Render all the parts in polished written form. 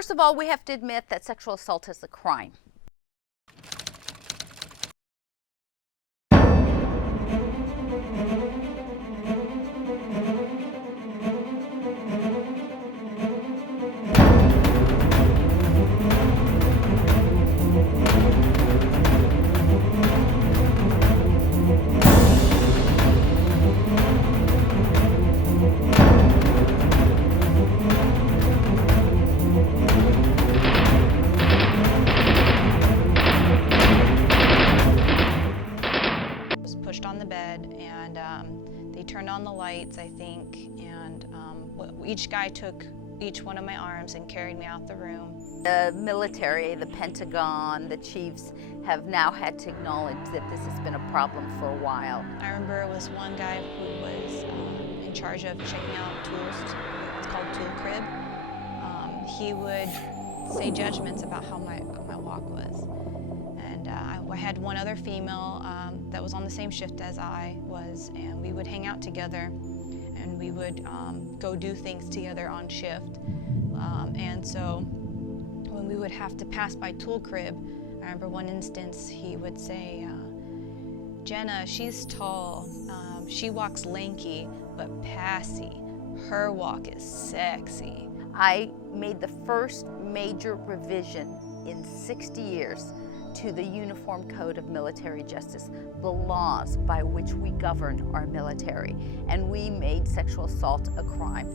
first of all, we have to admit that sexual assault is a crime. They turned on the lights, I think, and each guy took each one of my arms and carried me out the room. The military, the Pentagon, the chiefs have now had to acknowledge that this has been a problem for a while. I remember it was one guy who was in charge of checking out tools. It's called tool crib. He would say judgments about how my walk was. And I had one other female that was on the same shift as I was, and we would hang out together, and we would go do things together on shift. And so when we would have to pass by tool crib, I remember one instance he would say, Jenna, she's tall, she walks lanky, but passy. Her walk is sexy. I made the first major revision in 60 years to the Uniform Code of Military Justice, the laws by which we govern our military, and we made sexual assault a crime.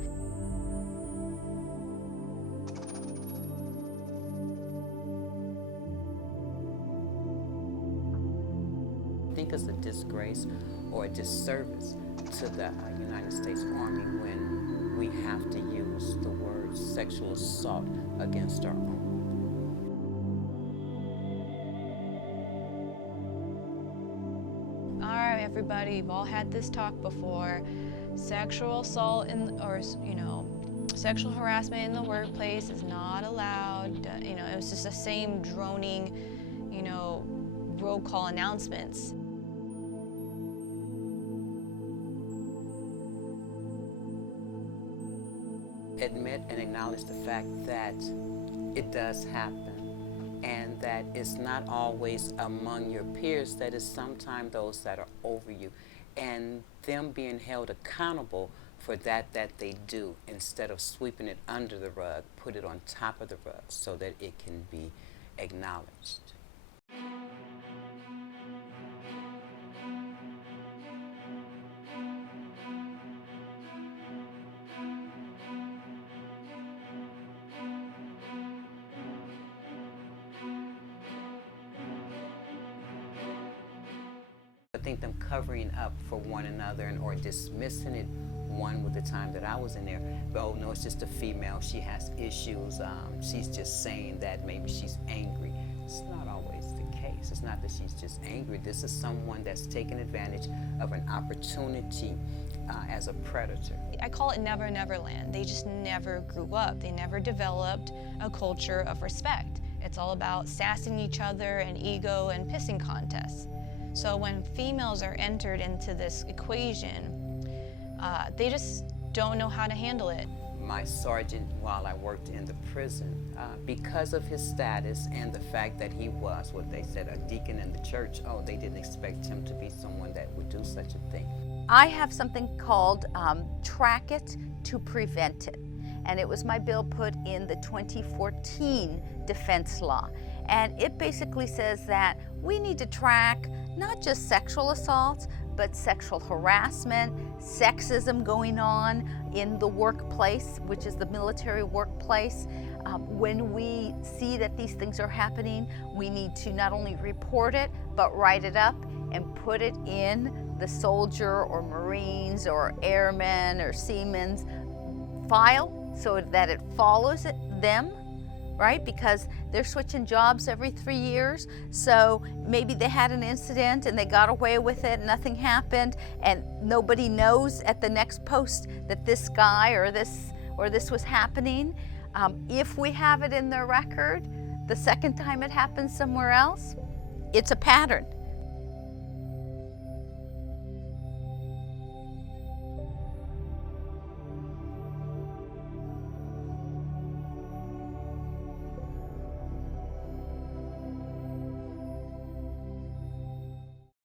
I think it's a disgrace or a disservice to the United States Army when we have to use the word sexual assault against our own. All right, everybody, you've all had this talk before. Sexual assault sexual harassment in the workplace is not allowed. It was just the same droning, roll call announcements. Admit and acknowledge the fact that it does happen, and that it's not always among your peers, that it's sometimes those that are over you, and them being held accountable for that they do, instead of sweeping it under the rug, put it on top of the rug so that it can be acknowledged. I think them covering up for one another or dismissing it, one with the time that I was in there, but oh no, it's just a female, she has issues, she's just saying that maybe she's angry. It's not always the case. It's not that she's just angry. This is someone that's taking advantage of an opportunity as a predator. I call it Never Never Land. They just never grew up. They never developed a culture of respect. It's all about sassing each other and ego and pissing contests. So when females are entered into this equation, they just don't know how to handle it. My sergeant, while I worked in the prison, because of his status and the fact that he was what they said, a deacon in the church, they didn't expect him to be someone that would do such a thing. I have something called Track It to Prevent It, and it was my bill put in the 2014 defense law. And it basically says that we need to track not just sexual assaults, but sexual harassment, sexism going on in the workplace, which is the military workplace. When we see that these things are happening, we need to not only report it, but write it up and put it in the soldier or Marines or airmen or seamen's file so that it follows them, right? Because they're switching jobs every 3 years. So maybe they had an incident and they got away with it, nothing happened, and nobody knows at the next post that this guy or this was happening. If we have it in their record, the second time it happens somewhere else, it's a pattern.